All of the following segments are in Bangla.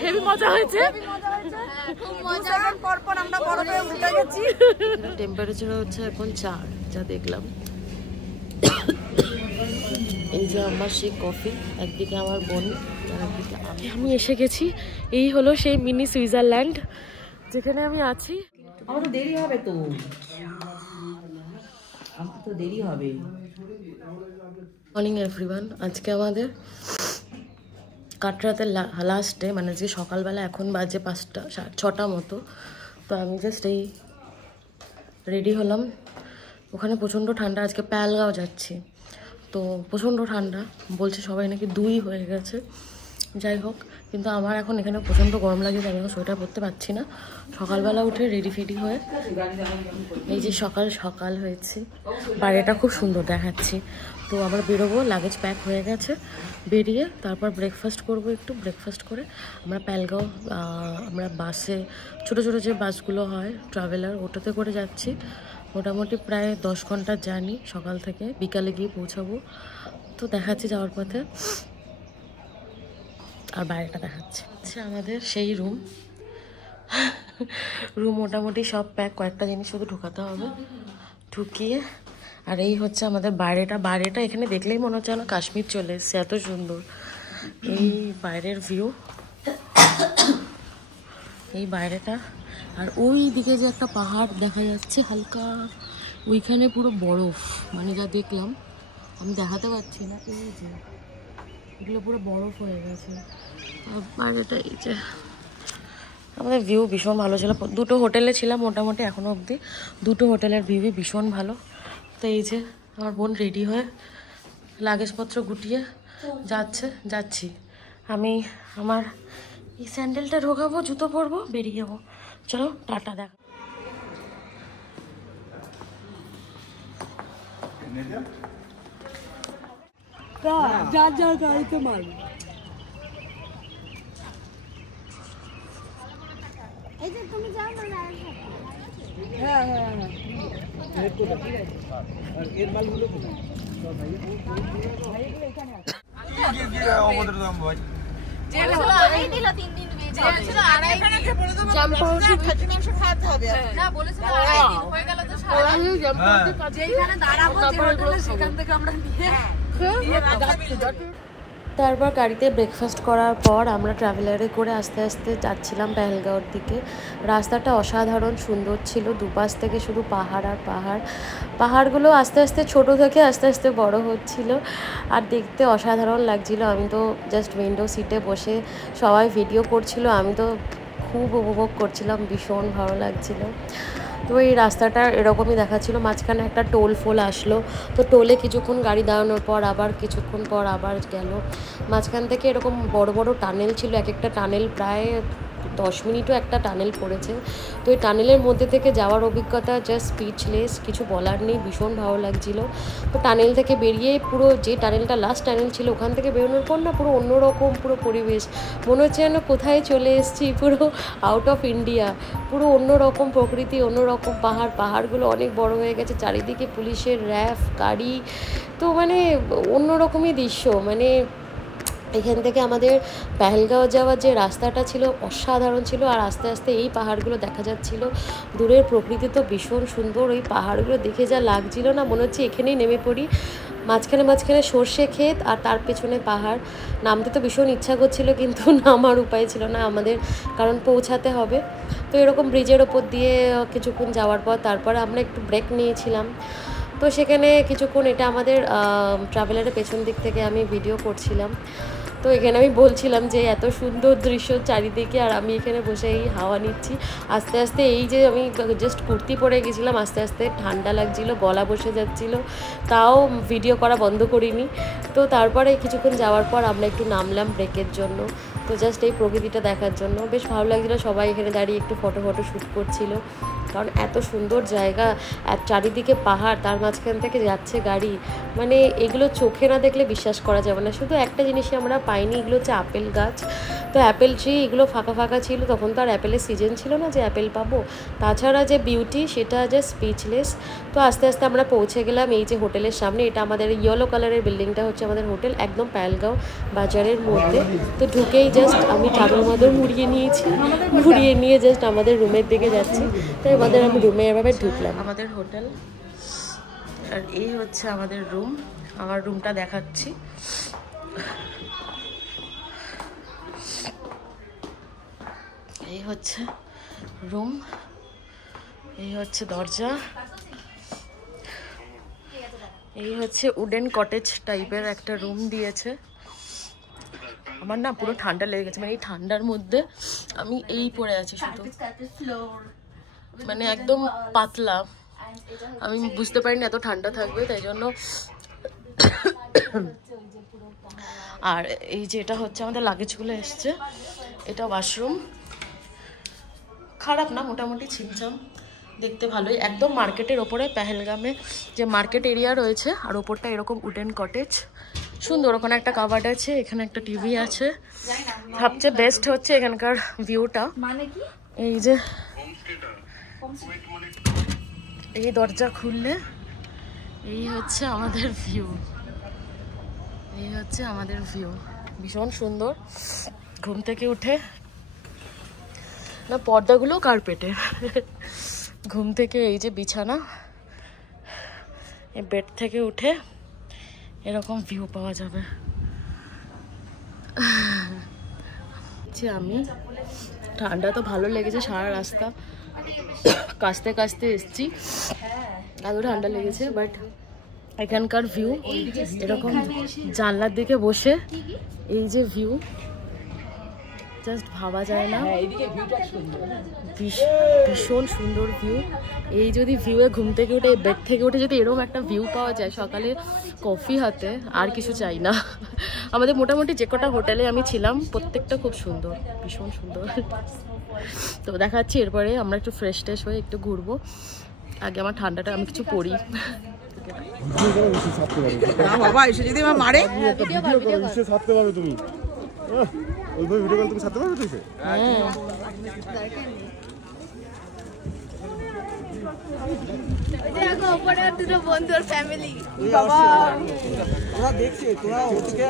হেভি মজা হয়েছে। টেম্পারেচার হচ্ছে এখন 4, যা দেখলাম। এই যে আমার সেই কফি, একদিকে আমার বোন, একদিকে আমি এসে গেছি। এই হলো সেই মিনি সুইজারল্যান্ড যেখানে আমি আছি। আমার তো দেরি হবে, তো আমার তো দেরি হবে। মর্নিং এভরিওয়ান, আজকে আমাদের কাটরাতের লাস্ট ডে, মানে যে সকালবেলা, এখন বাজে 5টা 6টা মতো। তো আমি জাস্ট এই রেডি হলাম। ওখানে প্রচণ্ড ঠান্ডা, আজকে প্যালগাঁও যাচ্ছি, তো প্রচণ্ড ঠান্ডা বলছে সবাই, নাকি 2 হয়ে গেছে। যাই হোক, কিন্তু আমার এখন এখানে প্রচণ্ড গরম লাগে, আমি এখন সোয়েটার পরতে পারছি না। সকালবেলা উঠে রেডি ফেডি হয়ে এই যে সকাল সকাল হয়েছে, বাইরেটা খুব সুন্দর দেখাচ্ছি। তো আবার বেরোবো, লাগেজ প্যাক হয়ে গেছে। বেরিয়ে তারপর ব্রেকফাস্ট করব, একটু ব্রেকফাস্ট করে আমরা প্যালগাঁও, আমরা বাসে, ছোটো ছোটো যে বাসগুলো হয় ট্রাভেলার, ওটাতে করে যাচ্ছি। মোটামুটি প্রায় 10 ঘন্টার জার্নি, সকাল থেকে বিকালে গিয়ে পৌঁছাবো। তো দেখাচ্ছি যাওয়ার পথে, আর বাইরেটা দেখাচ্ছি। আচ্ছা, আমাদের সেই রুম মোটামুটি সব প্যাক, কয়েকটা জিনিস শুধু ঢোকাতে হবে, ঢুকিয়ে। আর এই হচ্ছে আমাদের বাইরেটা এখানে দেখলেই মনে হচ্ছে না কাশ্মীর চলে এসছে, এত সুন্দর এই বাইরের ভিউ, এই বাইরেটা। আর ওই দিকে যে একটা পাহাড় দেখা যাচ্ছে হালকা, ওইখানে পুরো বরফ, মানে যা দেখলাম, আমি দেখাতে পারছি না, এই যে এগুলো পুরো বরফ হয়ে গেছে। আর বাইরেটা এই যে, আমাদের ভিউ ভীষণ ভালো ছিল। 2টো হোটেলে ছিলাম মোটামুটি এখনো অবধি, 2টো হোটেলের ভিউই ভীষণ ভালো। তো এই যে আমার বোন রেডি হয়ে লাগেজপত্র গুটিয়ে যাচ্ছি। আমি আমার এই স্যান্ডেলটা ঢোকাবো, জুতো পরবো, বেরিয়ে যাবো। চলো টাটা, দেখা। গাড়িতে মারবো। এই যে তুমি যাও না, হ্যাঁ হ্যাঁ হ্যাঁ, আর এর মালগুলো তো আমাদের দাম ভাই এই দিল 3 দিন বেজে ছিল, আড়াই খাওয়াতে হবে না বলেছিল, আড়াই দিন হয়ে গেল তো সারা যেখানে দাঁড়াবো যে হোটেলে, সেখান থেকে আমরা নিয়ে তারপর গাড়িতে ব্রেকফাস্ট করার পর আমরা ট্রাভেলারে করে আস্তে আস্তে যাচ্ছিলাম পেহেলগাঁওর দিকে। রাস্তাটা অসাধারণ সুন্দর ছিল, দুপাশ থেকে শুধু পাহাড় আর পাহাড়। পাহাড়গুলো আস্তে আস্তে ছোট থেকে আস্তে আস্তে বড় হচ্ছিল, আর দেখতে অসাধারণ লাগছিল। আমি তো জাস্ট উইন্ডো সিটে বসে, সবাই ভিডিও করছিল, আমি তো খুব উপভোগ করছিলাম, ভীষণ ভালো লাগছিল। তো এই রাস্তাটা এরকমই দেখাচ্ছিল, মাঝখানে একটা টোল ফোল আসলো, তো টোলে কিছুক্ষণ গাড়ি দাঁড়ানোর পর আবার কিছুক্ষণ পর আবার গেল। মাঝখান থেকে এরকম বড় বড় টানেল ছিল, এক একটা টানেল প্রায় 10 মিনিটও একটা টানেল পড়েছে। তো এই টানেলের মধ্যে থেকে যাওয়ার অভিজ্ঞতা জাস্ট স্পিচলেস, কিছু বলার নেই, ভীষণ ভালো লাগছিল। তো টানেল থেকে বেরিয়ে পুরো, যে টানেলটা লাস্ট টানেল ছিল, ওখান থেকে বেরোনোর পর না পুরো অন্যরকম পুরো পরিবেশ, মনে হচ্ছে যেন কোথায় চলে এসেছি, পুরো আউট অফ ইন্ডিয়া। পুরো অন্যরকম প্রকৃতি, অন্যরকম পাহাড়গুলো অনেক বড় হয়ে গেছে, চারিদিকে পুলিশের র্যাফ গাড়ি, তো মানে অন্যরকমই দৃশ্য। মানে এখান থেকে আমাদের পেহেলগাঁও যাওয়ার যে রাস্তাটা ছিল অসাধারণ ছিল, আর আস্তে আস্তে এই পাহাড়গুলো দেখা যাচ্ছিল। দূরের প্রকৃতি তো ভীষণ সুন্দর, ওই পাহাড়গুলো দেখে যা লাগছিল না, মনে হচ্ছে এখানেই নেমে পড়ি। মাঝখানে সর্ষে ক্ষেত, আর তার পেছনে পাহাড়। নামতে তো ভীষণ ইচ্ছা করছিল, কিন্তু নামার উপায় ছিল না আমাদের, কারণ পৌঁছাতে হবে। তো এরকম ব্রিজের ওপর দিয়ে কিছুক্ষণ যাওয়ার পর তারপরে আমরা একটু ব্রেক নিয়েছিলাম। তো সেখানে কিছুক্ষণ, এটা আমাদের ট্রাভেলারের পেছন দিক থেকে আমি ভিডিও করছিলাম। তো এখানে আমি বলছিলাম যে এত সুন্দর দৃশ্য চারিদিকে, আর আমি এখানে বসে এই হাওয়া নিচ্ছি। আস্তে আস্তে, এই যে আমি জাস্ট কুর্তি পরে গেছিলাম, আস্তে আস্তে ঠান্ডা লাগছিল, গলা বসে যাচ্ছিল, তাও ভিডিও করা বন্ধ করিনি। তো তারপরে কিছুক্ষণ যাওয়ার পর আমরা একটু নামলাম ব্রেকের জন্য, তো জাস্ট এই প্রকৃতিটা দেখার জন্য। বেশ ভালো লাগছিলো, সবাই এখানে দাঁড়িয়ে একটু ফটো শ্যুট করছিল। কারণ এত সুন্দর জায়গা, আর চারিদিকে পাহাড়, তার মাঝখান থেকে যাচ্ছে গাড়ি, মানে এগুলো চোখে না দেখলে বিশ্বাস করা যাবে না। শুধু একটা জিনিসই আমরা পাইনি, এগুলো হচ্ছে আপেল গাছ। তো অ্যাপেল ট্রি এগুলো ফাঁকা ফাঁকা ছিল, তখন তো আর অ্যাপেলের সিজন ছিল না যে অ্যাপেল পাবো। তাছাড়া যে বিউটি সেটা যে স্পিচলেস। তো আস্তে আস্তে আমরা পৌঁছে গেলাম এই যে হোটেলের সামনে। এটা আমাদের ইয়েলো কালারের বিল্ডিংটা হচ্ছে আমাদের হোটেল, একদম পেহেলগাঁও বাজারের মধ্যে। তো ঢুকেই জাস্ট আমি চাদর মাদর মুড়িয়ে নিয়েছি, মুড়িয়ে নিয়ে জাস্ট আমাদের রুমের দিকে যাচ্ছি। তো আমাদের আমি রুমে এভাবে ঢুকলাম। আমাদের হোটেল, আর এই হচ্ছে আমাদের রুম। আমার রুমটা দেখাচ্ছি। এই হচ্ছে রুম, এই হচ্ছে দরজা, এই হচ্ছে উডেন কটেজ টাইপের একটা রুম দিয়েছে। আমার না পুরো ঠান্ডা লেগে গেছে, মানে এই ঠান্ডার মধ্যে আমি এই পরে আছি শুধু, মানে একদম পাতলা। আমি বুঝতে পারিনি এত ঠান্ডা থাকবে, তাই জন্য। আর এই যে এটা হচ্ছে আমাদের লাগেজগুলো এসছে, এটা ওয়াশরুম। খারাপ না, মোটামুটি ছিমছাম, দেখতে ভালোই। একদম মার্কেটের ওপরে পেহেলগামে যে মার্কেট এরিয়া রয়েছে, আর ওপরটা এরকম উডেন কটেজ, সুন্দর। ওখানে একটা কাভার্ড আছে, এখানে একটা টিভি আছে। সবচেয়ে বেস্ট হচ্ছে এখানকার ভিউটা। এই যে এই দরজা খুললে এই হচ্ছে আমাদের ভিউ, এই হচ্ছে আমাদের ভিউ, ভীষণ সুন্দর। ঘুম থেকে উঠে না, পর্দাগুলো কার্পেটের। ঘুম থেকে এই যে বিছানা, এই বেড থেকে উঠে এরকম ভিউ পাওয়া যাবে। আমি ঠান্ডা তো ভালো লেগেছে, সারা রাস্তা কাশতে কাশতে এসছি, এত ঠান্ডা লেগেছে। বাট এখানকার ভিউ এরকম, জানলার দিকে বসে এই যে ভিউ, জাস্ট ভাবা যায় না, ভীষণ সুন্দর ভিউ। এই যদি ভিউয়ে ঘুম থেকে উঠে, বেড থেকে উঠে যদি এরকম একটা ভিউ পাওয়া যায় সকালে কফি হাতে, আর কিছু চাই না। আমাদের মোটামুটি যে কটা হোটেলে আমি ছিলাম প্রত্যেকটা খুব সুন্দর, ভীষণ সুন্দর। তো দেখাচ্ছি এরপরে আমরা একটু ফ্রেশ ট্রেশ হয়ে একটু ঘুরবো। আগে আমার ঠান্ডাটা, আমি কিছু পরি। বাবা এসে যদি আমার মারে, ছাড়তে পারবে তুমি, ওইভাবে ভিডিও কল তুমি ছাড়তে পারবে তুই? হ্যাঁ, বন্ধুর ফ্যামিলি তোরা দেখছে, তোরা ওদিকে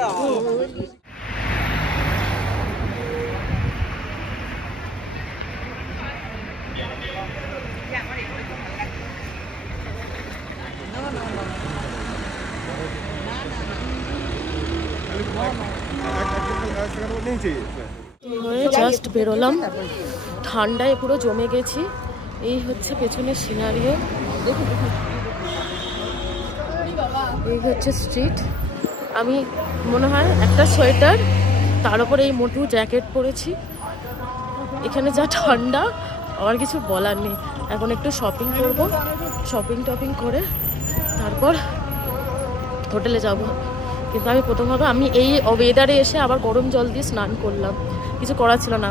জাস্ট বেরোলাম, ঠান্ডায় পুরো জমে গেছি। এই হচ্ছে পেছনের সিনারিও, এই হচ্ছে স্ট্রিট। আমি মনে হয় একটা সোয়েটার, তার উপর এই মোটু জ্যাকেট পরেছি। এখানে যা ঠান্ডা, আমার কিছু বলার নেই। এখন একটু শপিং করব, শপিং টপিং করে তারপর হোটেলে যাব। কিন্তু আমি প্রথমভাবে আমি এই ওয়েদারে এসে আবার গরম জল দিয়ে স্নান করলাম, কিছু করার ছিল না।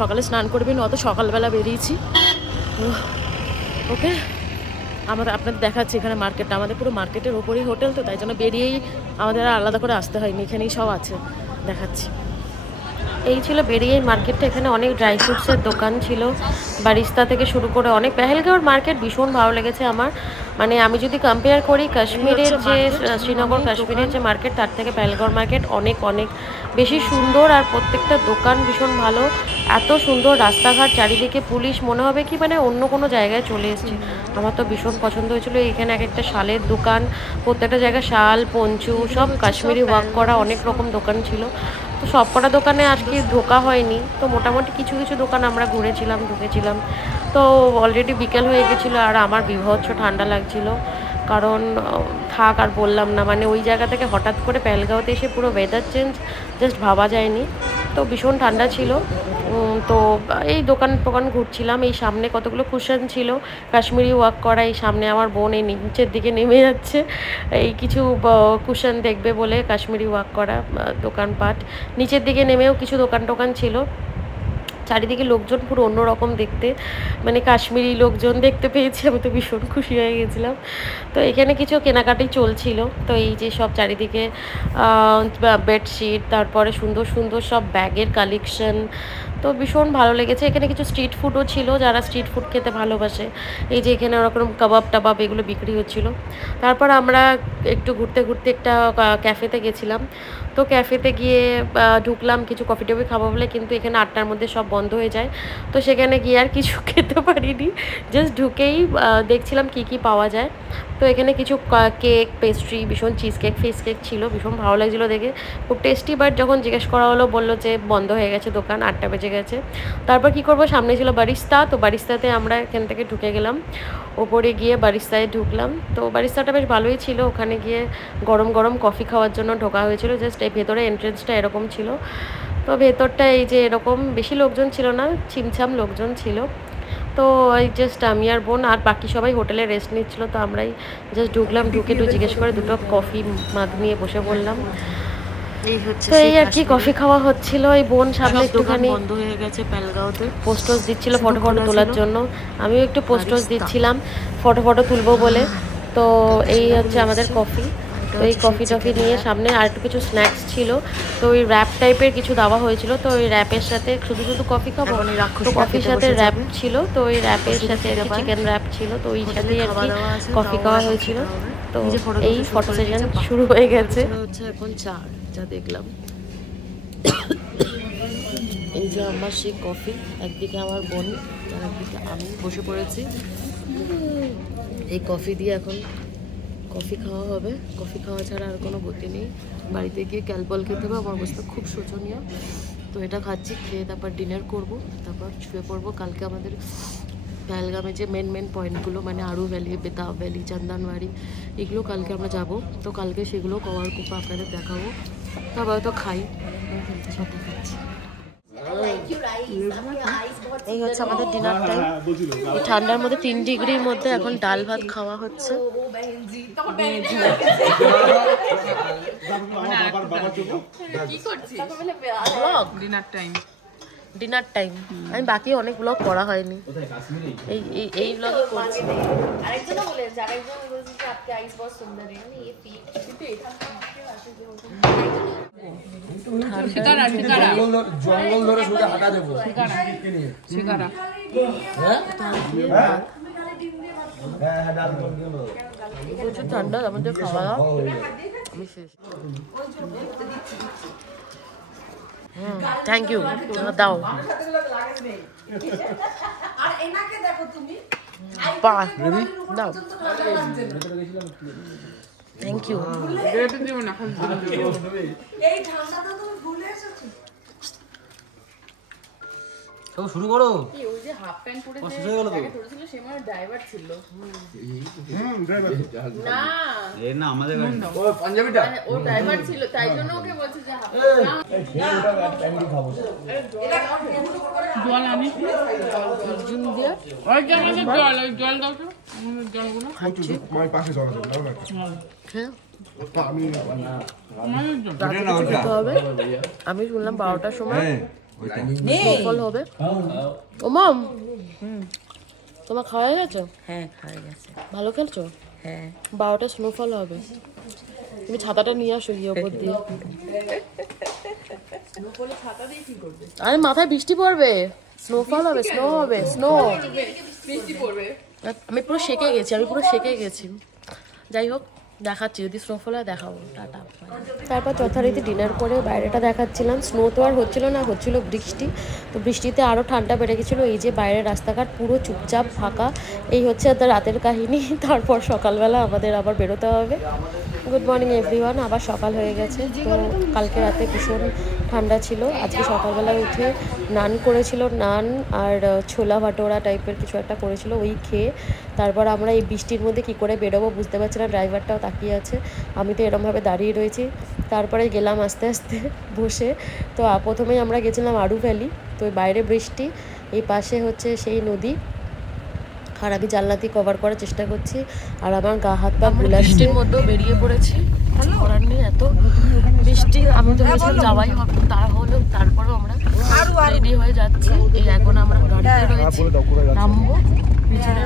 সকালে স্নান করবি না, অত সকালবেলা বেরিয়েছি। ওকে, আপনাদের দেখাচ্ছি এখানে মার্কেটটা, আমাদের পুরো মার্কেটের ওপরেই হোটেল, তো তাই জন্য বেরিয়েই আমাদের আর আলাদা করে আসতে হয়নি, এখানেই সব আছে, দেখাচ্ছি। এই ছিল বেরিয়েই মার্কেটটা। এখানে অনেক ড্রাই ফ্রুটসের দোকান ছিল, বারিস্তা থেকে শুরু করে অনেক। পেহেলগাঁওর মার্কেট ভীষণ ভালো লেগেছে আমার। মানে আমি যদি কম্পেয়ার করি কাশ্মীরের যে শ্রীনগর কাশ্মীরের যে মার্কেট, তার থেকে পেহেলগাঁওর মার্কেট অনেক অনেক বেশি সুন্দর। আর প্রত্যেকটা দোকান ভীষণ ভালো, এত সুন্দর রাস্তাঘাট, চারিদিকে পুলিশ, মনে হবে কি মানে অন্য কোনো জায়গায় চলে এসেছি। আমার তো ভীষণ পছন্দ হয়েছিল। এখানে এক একটা শালের দোকান, প্রত্যেকটা জায়গায় শাল, পঞ্চু, সব কাশ্মীরি ওয়ার্ক করা অনেক রকম দোকান ছিল। তো সব কটা দোকানে আজকে ঢোকা হয়নি, তো মোটামুটি কিছু কিছু দোকান আমরা ঘুরেছিলাম, ঢুকেছিলাম। তো অলরেডি বিকেল হয়ে গেছিলো, আর আমার বিভৎস ঠান্ডা লাগছিল। কারণ থাক আর বললাম না, মানে ওই জায়গা থেকে হঠাৎ করে পেহেলগাঁওতে এসে পুরো ওয়েদার চেঞ্জ, জাস্ট ভাবা যায়নি। তো ভীষণ ঠান্ডা ছিল। তো এই দোকান ঘুরছিলাম। এই সামনে কতগুলো কুশন ছিল কাশ্মীরি ওয়ার্ক করা। এই সামনে আমার বোন এই নিচের দিকে নেমে যাচ্ছে, এই কিছু কুশন দেখবে বলে, কাশ্মীরি ওয়ার্ক করা দোকানপাট। নিচের দিকে নেমেও কিছু দোকান টোকান ছিল। চারিদিকে লোকজন পুরো অন্যরকম দেখতে, মানে কাশ্মীরি লোকজন দেখতে পেয়েছি, আমি তো ভীষণ খুশি হয়ে গেছিলাম। তো এখানে কিছু কেনাকাটি চলছিল, তো এই যে সব চারিদিকে বেডশিট, তারপরে সুন্দর সুন্দর সব ব্যাগের কালেকশন, তো ভীষণ ভালো লেগেছে। এখানে কিছু স্ট্রিট ফুডও ছিল, যারা স্ট্রিট ফুড খেতে ভালোবাসে, এই যে এখানে ওরকম কাবাব টাবাব এগুলো বিক্রি হচ্ছিল। তারপর আমরা একটু ঘুরতে ঘুরতে একটা ক্যাফেতে গেছিলাম, তো ক্যাফেতে গিয়ে ঢুকলাম কিছু কফি টফি খাবো বলে, কিন্তু এখানে 8টার মধ্যে সব বন্ধ হয়ে যায়, তো সেখানে গিয়ে আর কিছু খেতে পারিনি, জাস্ট ঢুকেই দেখছিলাম কি কি পাওয়া যায়। তো এখানে কিছু কেক, পেস্ট্রি, ভীষণ চিজ কেক, ফেস কেক ছিল, ভীষণ ভালো লাগছিলো দেখে, খুব টেস্টি। বাট যখন জিজ্ঞেস করা হলো বললো যে বন্ধ হয়ে গেছে দোকান, 8টা বেজে গেছে। তারপর কি করব, সামনে ছিল বারিস্তা, তো বারিস্তাতে আমরা এখান থেকে ঢুকে গেলাম, ওপরে গিয়ে বারিস্তায় ঢুকলাম। তো বারিস্তাটা বেশ ভালোই ছিল, ওখানে গিয়ে গরম গরম কফি খাওয়ার জন্য ঢোকা হয়েছিল। জাস্ট এই ভেতরে এন্ট্রেন্সটা এরকম ছিল, তো ভেতরটা এই যে এরকম, বেশি লোকজন ছিল না, ছিমছাম লোকজন ছিল। তো এই জাস্ট আমি আর বোন আর বাকি সবাই হোটেলে রেস্ট নিচ্ছিলো, তো আমরাই জাস্ট ঢুকলাম, ঢুকে একটু জিজ্ঞেস করে দুটো কফি মাগ নিয়ে বসে পড়লাম। এই হচ্ছে তো এই আর কি কফি খাওয়া হচ্ছিল। এই বোন সামনে একটুখানি বন্ধ হয়ে গেছে পেহেলগাঁওতে, পোস্টোস দিচ্ছিল ফটো ফটো তোলার জন্য, আমিও একটু পোস্টোস দিচ্ছিলাম ফটো ফটো তুলবো বলে। তো এই হচ্ছে আমাদের কফি। তো এই কফি টফি নিয়ে সামনে আর একটু কিছু স্ন্যাক্স ছিল, তো ওই র্যাপ টাইপের কিছু দেওয়া হয়েছিল, তো ওই র্যাপের সাথে শুধু শুধু কফি খাবো, তো কফির সাথে র্যাপ ছিল, তো ওই র্যাপের সাথে চিকেন র্যাপ ছিল, তো ওই সাথেই আর কি কফি খাওয়া হয়েছিল। তো এই ফটো সেশন শুরু হয়ে গেছে। হচ্ছে এখন চা দেখলাম। এই যে আমার সেই কফি, একদিকে আমার বোন আর একদিকে আমি বসে পড়েছি। এই কফি দিয়ে এখন কফি খাওয়া হবে, কফি খাওয়া ছাড়া আর কোনো গতি নেই। বাড়িতে গিয়ে ক্যালপল খেতে হবে, আমার অবস্থা খুব শোচনীয়। তো এটা খাচ্ছি, খেয়ে তারপর ডিনার করব, তারপর শুয়ে পড়বো। কালকে আমাদের পেহেলগামে যে মেন পয়েন্টগুলো, মানে আরু ভ্যালি, বেতাব ভ্যালি, চন্দনবাড়ি, এগুলো কালকে আমরা যাব, তো কালকে সেগুলো কভার করবো, আপনাদের দেখাবো। তারপর তো খাই, সাথে খাচ্ছি। এই হচ্ছে আমাদের ডিনার টাইম। এই ঠান্ডার মধ্যে 3 ডিগ্রির মধ্যে এখন ডাল ভাত খাওয়া হচ্ছে। ডিনার টাইম আমি বাকি অনেক ব্লগ করা হয়নি, এই ব্লগে করছি। আরেকজন বলে আরেকজন বলছে যে আপনি আইস बहुत सुंदर है ना ये पीक কিন্তু এটা জঙ্গল ধরে শুধু হাঁটা দেবো শিকারা প্রচুর ঠান্ডা, আমাদের খাওয়া আমি শেষ। থ্যাংক ইউ, দাও। দাও, থ্যাংক ইউ। শুরু করো। ওই যে হাফ প্যান্ট পরে যে আগে ধরেছিল সে মানে ড্রাইভার ছিল। না এ না আমাদের ও পাঞ্জাবিটা ও ড্রাইভার ছিল, তাই জন্য ওকে বলছে যে হাফ জল আনি জুম দিয়ে ওই যে আমাদের জল দাও তো, জলগুলো খাচ্ছি। আমার পাশে চলা যাবে না হ্যাঁ, আমি শুনলাম 12টার সময় স্নোফল হবে। ও মম, তোমার খাওয়া হয়ে গেছে? হ্যাঁ, খাওয়া গেছে। ভালো খেলছো? হ্যাঁ, 12টা স্নোফল হবে। তুমি ছাতাটা নিয়ে আসো গিয়ে ওপর দিয়ে। আরে মাথায় বৃষ্টি পড়বে, স্নোফল হবে, স্নো হবে, স্নো বৃষ্টি পড়বে। আমি পুরো সেকে গেছি, যাই হোক দেখাচ্ছি, যদি স্নোফল হয় দেখাবো। টাটা। তারপর যথারীতি ডিনার করে বাইরেটা দেখাচ্ছিলাম। স্নো তো আর হচ্ছিল না, হচ্ছিল বৃষ্টি। তো বৃষ্টিতে আরও ঠান্ডা বেড়ে গেছিলো। এই যে বাইরের রাস্তাঘাট পুরো চুপচাপ ফাঁকা। এই হচ্ছে রাতের কাহিনী। তারপর সকালবেলা আমাদের আবার বেরোতে হবে। গুড মর্নিং এভরিওয়ান, আবার সকাল হয়ে গেছে। তো কালকে রাতে ভীষণ ঠান্ডা ছিল। আজকে সকালবেলায় উঠে নান করেছিল, নান আর ছোলা ভাটোরা টাইপের কিছু একটা করেছিল, ওই খেয়ে তারপর আমরা এই বৃষ্টির মধ্যে কি করে বেরোবো বুঝতে পারছি না। ড্রাইভারটাও তাকিয়ে আছে, আমি তো এরমভাবে দাঁড়িয়ে রয়েছি। তারপরে গেলাম আস্তে আস্তে বসে। তো প্রথমেই আমরা গেছিলাম আরু ভ্যালি। তো বাইরে বৃষ্টি, এই পাশে হচ্ছে সেই নদী। আর আমি জানলাতে কভার করার চেষ্টা করছি, আর আমার গা হাত পা গুলাচ্ছে। মধ্যে বেরিয়ে পড়েছি, করার নেই, এত বৃষ্টি, আমি তো ভেবেছিলাম যাওয়াই হবে, তারা হলো। তারপরেও আমরা রেডি হয়ে যাচ্ছি। এই এখন আমরা গাড়িতে রয়েছি, নামবো। পিছনে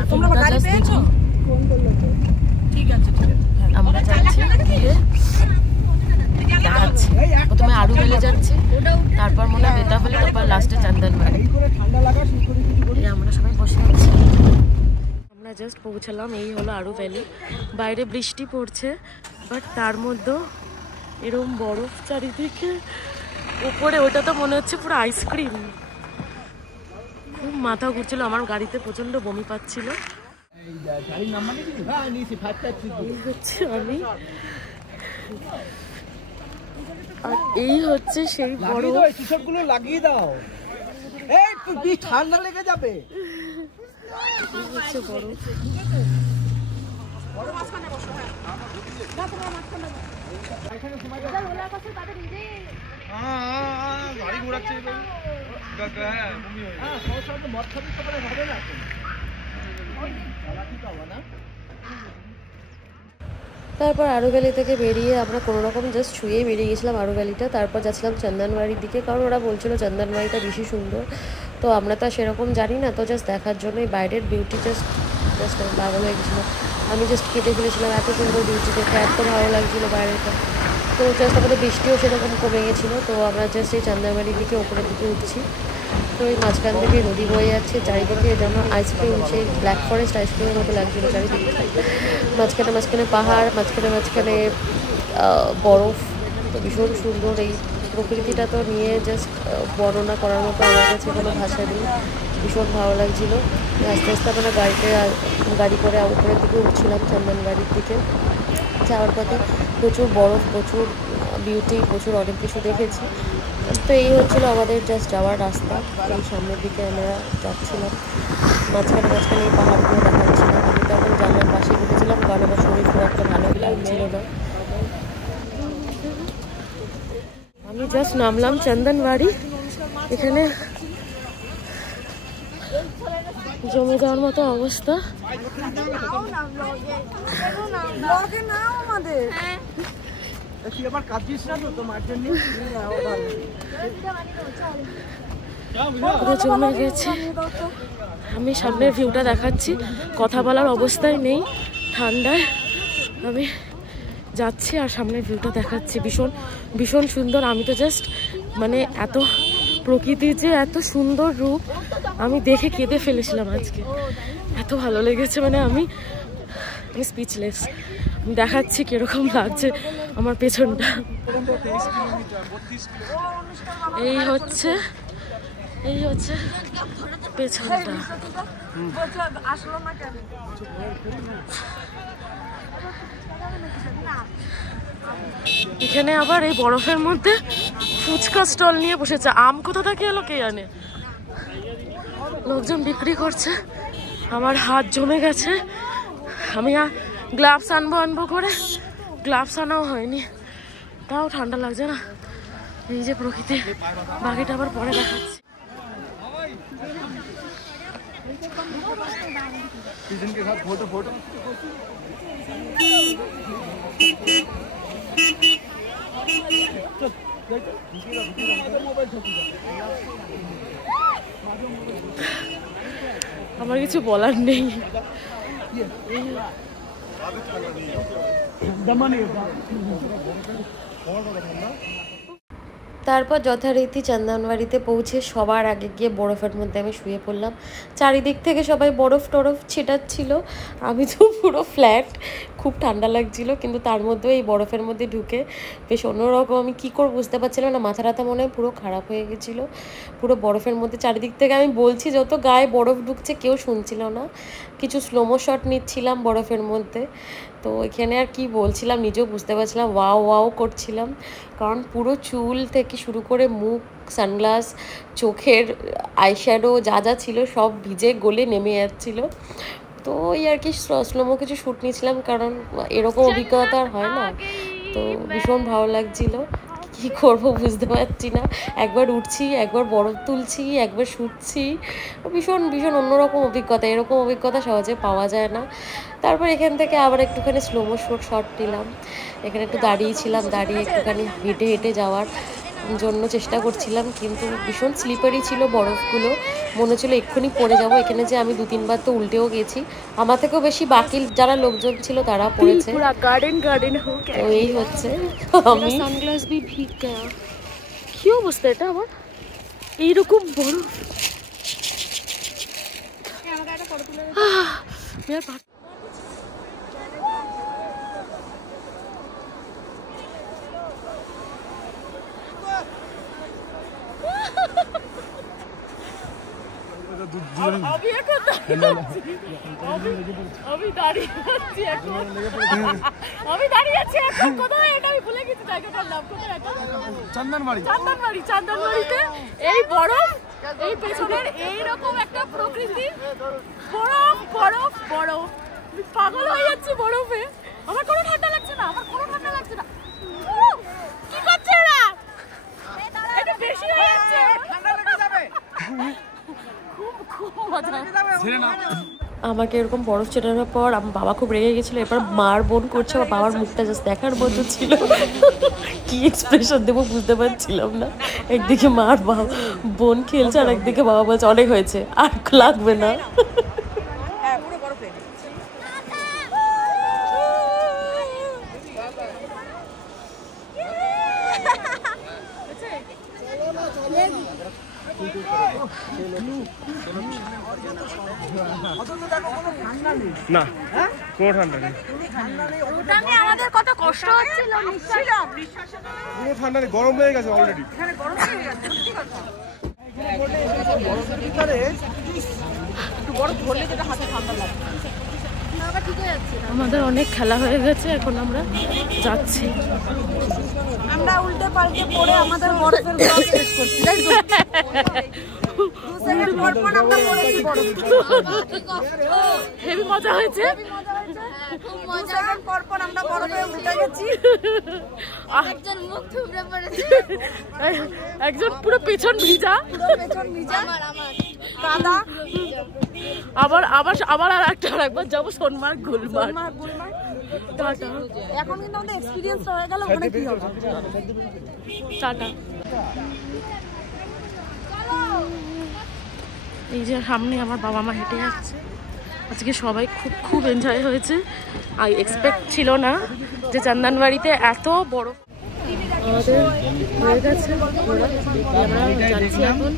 আমরা যাচ্ছি, গিয়ে দেখাচ্ছি। প্রথমে আরু ভ্যালি যাচ্ছি, তারপর মনে হয় বেতাফালি, তারপর লাস্টে চন্দনবাড়ি। এই আমরা সবাই বসে আছি। আমরা জাস্ট পৌঁছালাম, এই হলো আরু ভ্যালি। বাইরে বৃষ্টি পড়ছে, বাট তার মধ্যেও এরকম বরফ চারিদিকে। উপরে ওটা তো মনে হচ্ছে পুরো আইসক্রিম। খুব মাথা ঘুরছিল, আমার গাড়িতে প্রচন্ড বমি পাচ্ছিল। আমি আর এই হচ্ছে সেই বড় গুলো লাগিয়ে দাও, এই ঠান্ডা লেগে যাবে। হচ্ছে বড় গাড়ি ঘোরাচ্ছে তারপর আরু ভ্যালি থেকে বেরিয়ে আমরা কোনো রকম জাস্ট শুয়েই বেরিয়ে গেছিলাম আরু ভ্যালিটা। তারপর যাচ্ছিলাম চন্দনবাড়ির দিকে, কারণ ওরা বলছিল চন্দনবাড়িটা বেশি সুন্দর। তো আমরা তো সেরকম জানি না, তো জাস্ট দেখার জন্য এই বাইরের বিউটি জাস্ট পাগল হয়ে গেছিলো। আমি জাস্ট কেটে ফেলেছিলাম, এত সুন্দর বিউটি দেখে এত ভালো লাগছিলো বাইরেটা। তো জাস্ট আমাদের বৃষ্টিও সেরকম কমে গেছিলো। তো আমরা জাস্ট এই চন্দনবাড়ির দিকে উপরের দিকে উঠছি। তো এই মাঝখান থেকে নদী বয়ে যাচ্ছে, চারিদিকে যেন আইসক্রিম, সেই ব্ল্যাক ফরেস্ট আইসক্রিমের মতো লাগছিলো চারিদিকে। মাঝখানে পাহাড়, মাঝখানে বরফ। তো ভীষণ সুন্দর এই প্রকৃতিটা, তো নিয়ে জাস্ট বর্ণনা করার মতো আমার কাছে কোনো ভাষা নেই। ভীষণ ভালো লাগছিলো। আস্তে আস্তে আমরা গাড়ি করে উপরের দিকে উঠছিলাম চন্দনবাড়ির দিকে। যাওয়ার পথে প্রচুর বরফ, প্রচুর বিউটি, প্রচুর অনেক কিছু দেখেছি। তো এই হচ্ছিলো আমাদের জাস্ট যাওয়ার রাস্তা। এই সামনের দিকে আমরা যাচ্ছিলাম, মাঝখানে এই পাহাড়গুলো দেখাচ্ছিলাম। আমি তখন জানলার পাশে উঠেছিলাম, কারণ আমার শরীর খুব একটা ভালো লাগছিল না। আমি জাস্ট নামলাম চন্দনবাড়ি। এখানে জমে যাওয়ার মতো অবস্থা। জমে গেছে। আমি সামনের ভিউটা দেখাচ্ছি, কথা বলার অবস্থায় নেই ঠান্ডায়। আমি যাচ্ছি আর সামনের ভিউটা দেখাচ্ছি, ভীষণ সুন্দর। আমি তো জাস্ট মানে এত প্রকৃতির যে এত সুন্দর রূপ আমি দেখে কেঁদে ফেলেছিলাম আজকে, এত ভালো লেগেছে। মানে আমি স্পিচলেস। দেখাচ্ছি কিরকম লাগছে আমার পেছনটা। এই হচ্ছে পেছনটা। এখানে আবার এই বরফের মধ্যে ফুচকা স্টল নিয়ে বসেছে। আম কোথা থেকে এলো কে জানে, লোকজন বিক্রি করছে। আমার হাত জমে গেছে। আমি গ্লাভস আনবো করে গ্লাভস আনাও হয়নি, তাও ঠান্ডা লাগছে না। এই যে প্রকৃতি, বাকিটা আবার পরে দেখাচ্ছি। আমার কিছু বলার নেই। তারপর যথারীতি চন্দনবাড়িতে পৌঁছে সবার আগে গিয়ে বরফের মধ্যে আমি শুয়ে পড়লাম। চারিদিক থেকে সবাই বরফ টরফ ছিটাচ্ছিল, আমি তো পুরো ফ্ল্যাট। খুব ঠান্ডা লাগছিল, কিন্তু তার মধ্যেও এই বরফের মধ্যে ঢুকে বেশ অন্যরকম। আমি কী করে বুঝতে পারছিলাম না, মাথা টাথা মনে হয় পুরো খারাপ হয়ে গেছিলো। পুরো বরফের মধ্যে চারিদিক থেকে আমি বলছি যত গায়ে বরফ ঢুকছে, কেউ শুনছিল না। কিছু স্লোমো শট নিচ্ছিলাম বরফের মধ্যে। তো এখানে আর কি বলছিলাম, নিজেও বুঝতে পারছিলাম, ওয়াও করছিলাম। কারণ পুরো চুল থেকে শুরু করে মুখ, সানগ্লাস, চোখের আইশ্যাডো যা ছিল সব ভিজে গলে নেমে যাচ্ছিলো। তো এই আর কি স্লোমো কিছু শ্যুট নিয়েছিলাম, কারণ এরকম অভিজ্ঞতা আর হয় না। তো ভীষণ ভালো লাগছিলো। কি করব বুঝতে পারছি না। একবার উঠছি, একবার বরফ তুলছি, একবার শুটছি, ভীষণ ভীষণ অন্যরকম অভিজ্ঞতা। এরকম অভিজ্ঞতা সহজে পাওয়া যায় না। তারপর এখান থেকে আবার একটুখানি স্লোমো শট নিলাম। এখানে একটু দাঁড়িয়েছিলাম, দাঁড়িয়ে একটুখানি হেঁটে হেঁটে যাওয়ার জন্য চেষ্টা করছিলাম, কিন্তু ভীষণ স্লিপারি ছিল বরফগুলো, মনে হচ্ছিলো এক্ষুনি পড়ে যাব। এখানে যে আমি 2-3 বার তো উল্টেও গেছি, আমার থেকেও বেশি বাকি যারা লোকজন ছিল তারা পড়েছে। তো এই হচ্ছে আমি সানগ্লাস ভি ভিগ গয়া। কি অবস্থা এটা আমার, এইরকম বরফ। চান্দনবাড়িতে এই বরফ, এই পেছনের এইরকম একটা প্রকৃতি, বরফ বরফ বরফ, পাগল হয়ে যাচ্ছে বরফে। আমার কোনো ঠান্ডা লাগছে না, আমার কোনো ঠান্ডা লাগছে না। কি করছে এরা? এটা বেশি হয়ে যাচ্ছে, ঠান্ডা লেগে যাবে। খুব মজা। আমাকে এরকম বরফ ছেটানোর পর আমার বাবা খুব রেগে গেছিলো। এরপর মার বোন করছে, আমার বাবার মুখটা জাস্ট দেখার মতো ছিল, কি এক্সপ্রেশন দেবো বুঝতে পারছিলাম না। একদিকে মার বোন খেলছে, আর একদিকে বাবা বলছে অনেক হয়েছে, আর লাগবে না। না কোনো ঠান্ডা নেই, আমাদের কত কষ্ট হচ্ছিল, কোনো ঠান্ডা নেই, গরম হয়ে গেছে অলরেডি। আমাদের অনেক খেলা হয়ে গেছে, এখন আমরা যাচ্ছি। আমরা উল্টে পাল্টে পড়ে আমাদের বরফের ব্লগ শেষ করছি, তাই তো? 2 সেকেন্ড পর পর আমরা পড়েছি বরফ। হেভি মজা হয়েছে, খুব মজা। 2 সেকেন্ড পর পর আমরা বরফে উল্টে গেছি, একজন মুখ থুবড়ে পড়েছে, একজন পুরো পেছন ভিজা, পেছন ভিজা, কাদা। আবার আবার আবার আর একবার যাবো সোনমার্গ গুলমার্গ। এখন কিন্তু আমাদের এক্সপেরিয়েন্স হয়ে গেল, ওখানে কি হবে। টাটা। এই যে সামনে আমার বাবা মা হেঁটে যাচ্ছে। আজকে সবাই খুব খুব এনজয় হয়েছে। আই এক্সপেক্ট ছিল না যে চান্দনবাড়িতে এত বড়। আমাদের হয়ে গেছে ঘোরা, আমরা যাচ্ছি এখন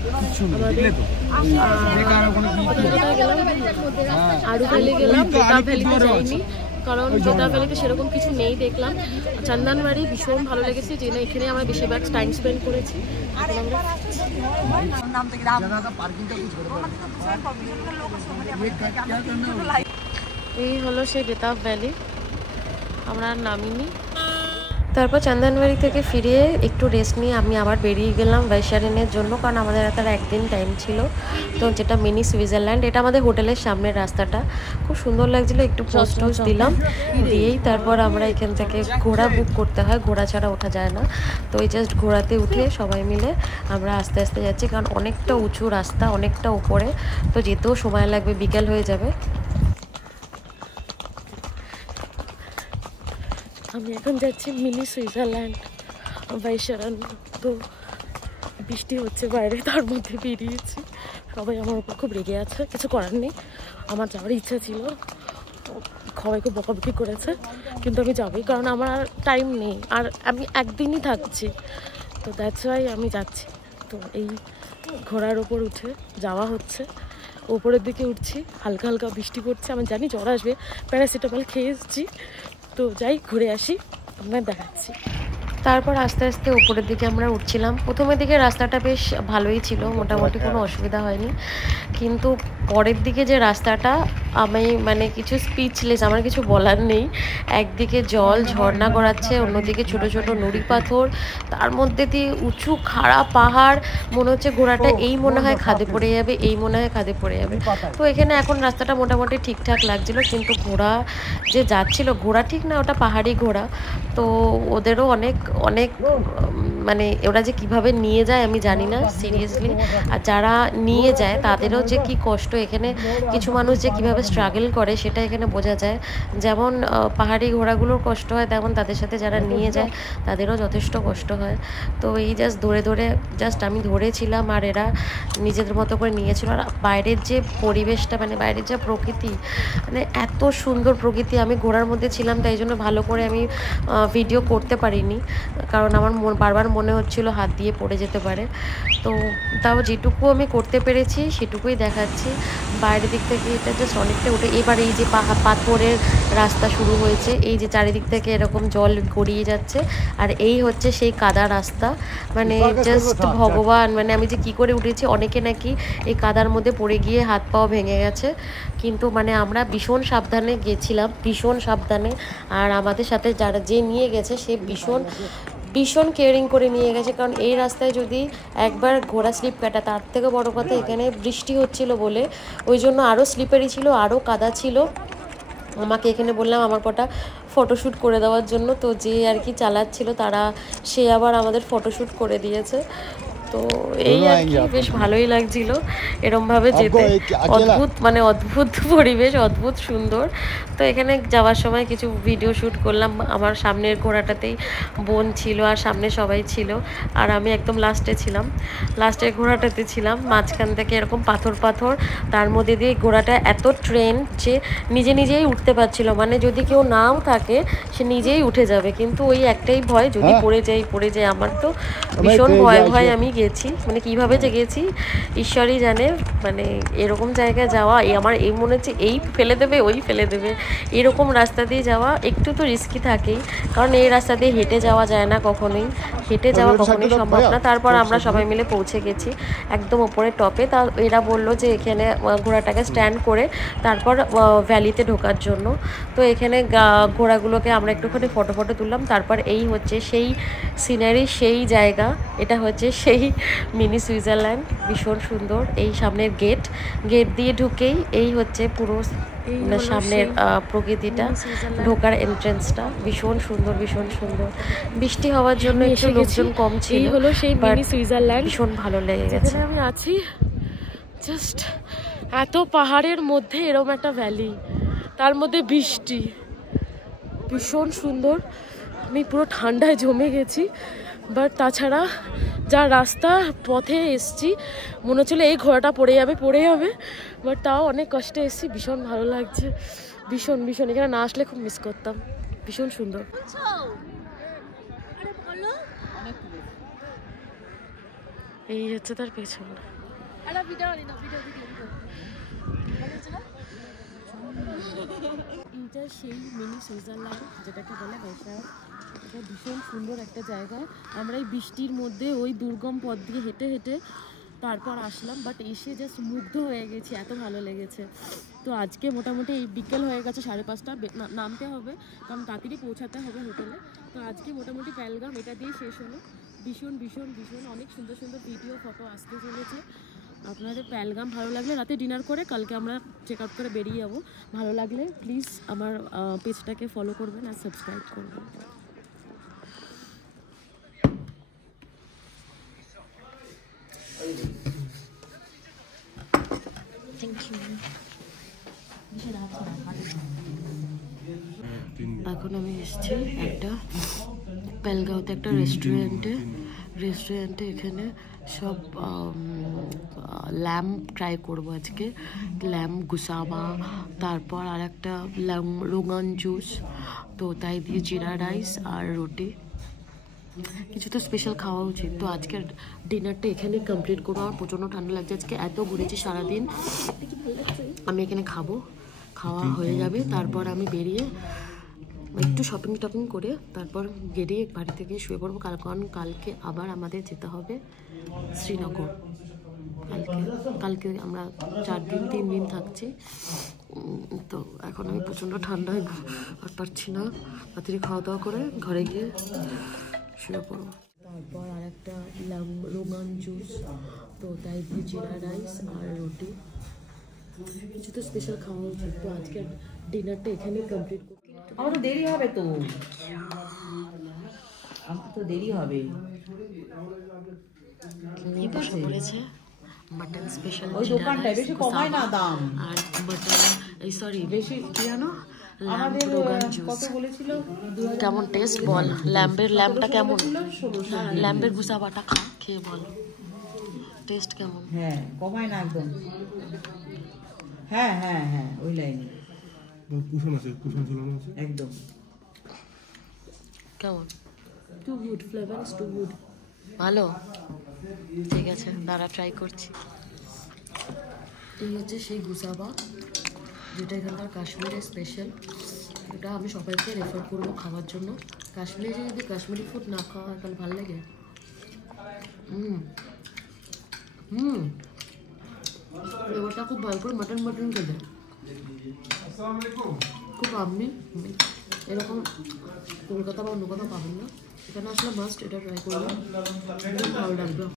আরু ভ্যালি গেলাম, বেতাব ভ্যালিতে যাইনি, কারণ বেতাব ভ্যালিতে সেরকম কিছু নেই দেখলাম। চান্দনবাড়ি ভীষণ ভালো লেগেছে, যে না এখানে আমরা বেশিরভাগ টাইম স্পেন্ড করেছি। এই হলো সেই বেতাব ভ্যালি, আমরা আর নামিনি। তারপর চান্দনবাড়ি থেকে ফিরে একটু রেস্ট নিয়ে আমি আবার বেরিয়ে গেলাম বৈশারেনের জন্য, কারণ আমাদের তার একদিন টাইম ছিল। তো যেটা মিনি সুইজারল্যান্ড, এটা আমাদের হোটেলের সামনের রাস্তাটা, খুব সুন্দর লাগছিলো। একটু পোস্ট টোস্ট দিলাম, দিয়েই তারপর আমরা এখান থেকে ঘোড়া বুক করতে হয়, ঘোড়া ছাড়া ওঠা যায় না। তো এই জাস্ট ঘোড়াতে উঠে সবাই মিলে আমরা আস্তে আস্তে যাচ্ছি, কারণ অনেকটা উঁচু রাস্তা, অনেকটা উপরে, তো যেতেও সময় লাগবে, বিকেল হয়ে যাবে। আমি এখন যাচ্ছি মিনি সুইজারল্যান্ড বৈশারণ। তো বৃষ্টি হচ্ছে বাইরে, তার মধ্যে বেরিয়েছি। সবাই আমার উপর খুব রেগে আছে, কিছু করার নেই, আমার যাওয়ার ইচ্ছা ছিল, সবাই খুব বকাবকি করেছে, কিন্তু আমি যাবই, কারণ আমার আর টাইম নেই, আর আমি একদিনই থাকছি, তো দ্যাটস ওয়াই আমি যাচ্ছি। তো এই ঘোড়ার ওপর উঠে যাওয়া হচ্ছে, ওপরের দিকে উঠছি, হালকা হালকা বৃষ্টি পড়ছে, আমি জানি জ্বর আসবে, প্যারাসিটামল খেয়ে এসেছি। তো যাই ঘুরে আসি, আপনার দেখাচ্ছি। তারপর আস্তে আস্তে উপরের দিকে আমরা উঠছিলাম। প্রথমের দিকে রাস্তাটা বেশ ভালোই ছিল, মোটামুটি কোনো অসুবিধা হয়নি, কিন্তু পরের দিকে যে রাস্তাটা আমি মানে কিছু স্পিচলেস, আমার কিছু বলার নেই। একদিকে জল ঝর্ণা গড়াচ্ছে, অন্যদিকে ছোট ছোট নুড়ি পাথর, তার মধ্যে দিয়ে উঁচু খাড়া পাহাড়। মনে হচ্ছে ঘোড়াটা এই মনে হয় খাদে পড়ে যাবে, এই মনে হয় খাদে পড়ে যাবে। তো এখানে এখন রাস্তাটা মোটামুটি ঠিকঠাক লাগছিল, কিন্তু ঘোড়া যে যাচ্ছিল, ঘোড়া ঠিক না, ওটা পাহাড়ি ঘোড়া। তো ওদেরও অনেক অনেক মানে ওরা যে কিভাবে নিয়ে যায় আমি জানি না সিরিয়াসলি। আর যারা নিয়ে যায় তাদেরও যে কি কষ্ট, এখানে কিছু মানুষ যে কিভাবে স্ট্রাগল করে সেটা এখানে বোঝা যায়। যেমন পাহাড়ি ঘোড়াগুলোর কষ্ট হয়, তেমন তাদের সাথে যারা নিয়ে যায় তাদেরও যথেষ্ট কষ্ট হয়। তো এই জাস্ট ধরে ধরে আমি ধরেছিলাম, আর এরা নিজেদের মতো করে নিয়েছিল। আর বাইরের যে পরিবেশটা, মানে বাইরের যে প্রকৃতি, মানে এত সুন্দর প্রকৃতি। আমি ঘোড়ার মধ্যে ছিলাম, তাই জন্য ভালো করে আমি ভিডিও করতে পারিনি, কারণ আমার বারবার মনে হচ্ছিল হাত দিয়ে পড়ে যেতে পারে। তো তাও যেটুকু আমি করতে পেরেছি সেটুকুই দেখাচ্ছি। বাইরের দিক থেকে এটা জাস্ট অনেকটা উঠে, এবার এই যে পাথরের রাস্তা শুরু হয়েছে, এই যে চারিদিক থেকে এরকম জল গড়িয়ে যাচ্ছে, আর এই হচ্ছে সেই কাদা রাস্তা। মানে জাস্ট ভগবান, মানে আমি যে কি করে উঠেছি। অনেকে নাকি এই কাদার মধ্যে পড়ে গিয়ে হাত পাও ভেঙে গেছে, কিন্তু মানে আমরা ভীষণ সাবধানে গেছিলাম, ভীষণ সাবধানে। আর আমাদের সাথে যারা যে নিয়ে গেছে সে ভীষণ কেয়ারিং করে নিয়ে গেছে, কারণ এই রাস্তায় যদি একবার ঘোড়া স্লিপ কাটা, তার থেকে বড় কথা এখানে বৃষ্টি হচ্ছিল বলে ওই জন্য আরও স্লিপারি ছিল, আরও কাদা ছিল। আমাকে এখানে বললাম আমার কটা ফটোশ্যুট করে দেওয়ার জন্য, তো যে আর কি চালাচ্ছিল সে আবার আমাদের ফটোশ্যুট করে দিয়েছে। তো এই আর কি বেশ ভালোই লাগছিল এরমভাবে যেতে। অদ্ভুত পরিবেশ, অদ্ভুত সুন্দর। তো এখানে যাওয়ার সময় কিছু ভিডিও শ্যুট করলাম। আমার সামনের ঘোড়াটাতেই বোন ছিল, আর সামনে সবাই ছিল, আর আমি একদম লাস্টে ছিলাম, লাস্টের ঘোড়াটাতে ছিলাম। মাঝখান থেকে এরকম পাথর, তার মধ্যে দিয়ে ঘোড়াটা এত ট্রেন যে নিজেই উঠতে পারছিল। মানে যদি কেউ নাও থাকে সে নিজেই উঠে যাবে, কিন্তু ওই একটাই ভয়, যদি পড়ে যাই। আমার তো ভীষণ ভয় আমি গেছি, মানে কিভাবে যে গেছি ঈশ্বরই জানে। মানে এরকম জায়গায় যাওয়া আমার এই মনে হচ্ছে এই ফেলে দেবে, ওই ফেলে দেবে, এরকম রাস্তা দিয়ে যাওয়া একটু তো রিস্কি থাকেই, কারণ এই রাস্তা দিয়ে হেঁটে যাওয়া যায় না, কখনোই হেঁটে যাওয়া কখনোই সম্ভব না। তারপর আমরা সবাই মিলে পৌঁছে গেছি একদম ওপরে টপে। তা এরা বললো যে এখানে ঘোড়াটাকে স্ট্যান্ড করে তারপর ভ্যালিতে ঢোকার জন্য। তো এখানে ঘোড়াগুলোকে আমরা একটুখানি ফটো তুললাম। তারপর এই হচ্ছে সেই সিনারি, সেই জায়গা, এটা হচ্ছে সেই মিনি সুইজারল্যান্ড, ভীষণ সুন্দর। এই সামনের গেট দিয়ে ঢুকেই এই হচ্ছে পুরো সামনের প্রকৃতিটা, ঢোকার এন্ট্রেন্সটা ভীষণ সুন্দর। বৃষ্টি হওয়ার জন্য একটু লোকজন কম ছিল, এই হলো সেই মিনি সুইজারল্যান্ড, ভীষণ ভালো লেগে গেছে। আমি আছি জাস্ট এত পাহাড়ের মধ্যে এরকম একটা ভ্যালি, তার মধ্যে বৃষ্টি, ভীষণ সুন্দর। আমি পুরো ঠান্ডায় জমে গেছি, বাট তাছাড়া যা রাস্তা পথে এসছি মনে হচ্ছিল এই ঘোড়াটা পড়ে যাবে, বাট তাও অনেক কষ্টে এসছি, ভীষণ ভালো লাগছে, ভীষণ। এখানে না আসলে খুব মিস করতাম, ভীষণ সুন্দর। এই হচ্ছে তার পেছন। এইটা সেই মিনি সুইজারল্যান্ড যেটাকে বলে বেশার। এটা ভীষণ সুন্দর একটা জায়গা। আমরা এই বৃষ্টির মধ্যে ওই দুর্গম পথ দিয়ে হেঁটে তারপর আসলাম, বাট এসে জাস্ট মুগ্ধ হয়ে গেছি, এত ভালো লেগেছে। তো আজকে মোটামুটি এই বিকেল হয়ে গেছে, 5:30 নামতে হবে, কারণ তাড়াতাড়ি পৌঁছাতে হবে হোটেলে। তো আজকে মোটামুটি পেহেলগাম এটা দিয়েই শেষ হলো। ভীষণ অনেক সুন্দর ভিডিও ফটো আসতে চলেছে। আপনাদের পেহেলগাম ভালো লাগলে রাতে ডিনার করে কালকে আমরা চেক আউট করে বেরিয়ে যাবো। ভালো লাগলে প্লিজ আমার পেজটাকে ফলো করবেন আর সাবস্ক্রাইব করবেন। এখন আমি এসেছি একটা পেহেলগাঁওতে একটা রেস্টুরেন্টে এখানে সব ল্যাম্প ট্রাই করবো আজকে, ল্যাম্প গুসাবা, তারপর আর একটা ল্যাম্প রোগান জুস, তো তাই দিয়ে জিরা রাইস আর রুটি। কিছু তো স্পেশাল খাওয়া উচিত। তো আজকের ডিনারটা এখানেই কমপ্লিট করবো। আমার প্রচণ্ড ঠান্ডা লাগছে, আজকে এত ঘুরেছি সারাদিন। আমি এখানে খাওয়া হয়ে যাবে, তারপর আমি বেরিয়ে একটু শপিং টপিং করে তারপর গেড়ে বাড়ি থেকে শুয়ে পড়বো, কারণ কালকে আবার আমাদের যেতে হবে শ্রীনগর। কালকে আমরা 3 দিন থাকছি। তো এখন আমি প্রচণ্ড ঠান্ডায় আর পারছি না, তাড়াতাড়ি খাওয়া দাওয়া করে ঘরে গিয়ে শুয়ে পড়বো। তারপর আর একটা রোগান জুস, তো তাই জিরা রাইস আর রুটি, কিছু তো স্পেশাল খাওয়া উচিত। তো আজকে ডিনারটা এখানেই কমপ্লিট করছি। আমার তো দেরি হবে, তো আমার তো দেরি হবে। নিয়ে বসে পড়েছে মাটন স্পেশাল, ওই দোকানটায় বেশি কমায় না দাম। আর মাটন, এই সরি বেশি কি জানো, আমাদের রোগান জুস। কত বলেছিল? কেমন টেস্ট বল, ল্যাম্বটা কেমন, ল্যাম্বের গুসাবাটা খেয়ে বল টেস্ট কেমন। হ্যাঁ কমায় না একদম। হ্যাঁ হ্যাঁ হ্যাঁ ওই লাইনে কুশন আছে, কুশন ঝুলানো আছে একদম। কেমন? Too good, flavour is too good. ভালো, ঠিক আছে, দাঁড়া ট্রাই করছি। এই হচ্ছে সেই গুসাবা, যেটা এখানকার কাশ্মীরের স্পেশাল। এটা আমি সবাইকে রেফার করবো খাওয়ার জন্য। কাশ্মীরে যদি কাশ্মীরি ফুড না খাওয়া হয় তাহলে ভালো লাগে। ফ্লেভারটা খুব ভালো করে মাটন খেতে, খুব আপনি এরকম কলকাতা বা অন্য কোথাও পাবেন না। এখানে আসলে মাস্ট এটা ট্রাই করবেন, খুব ভালো লাগবে।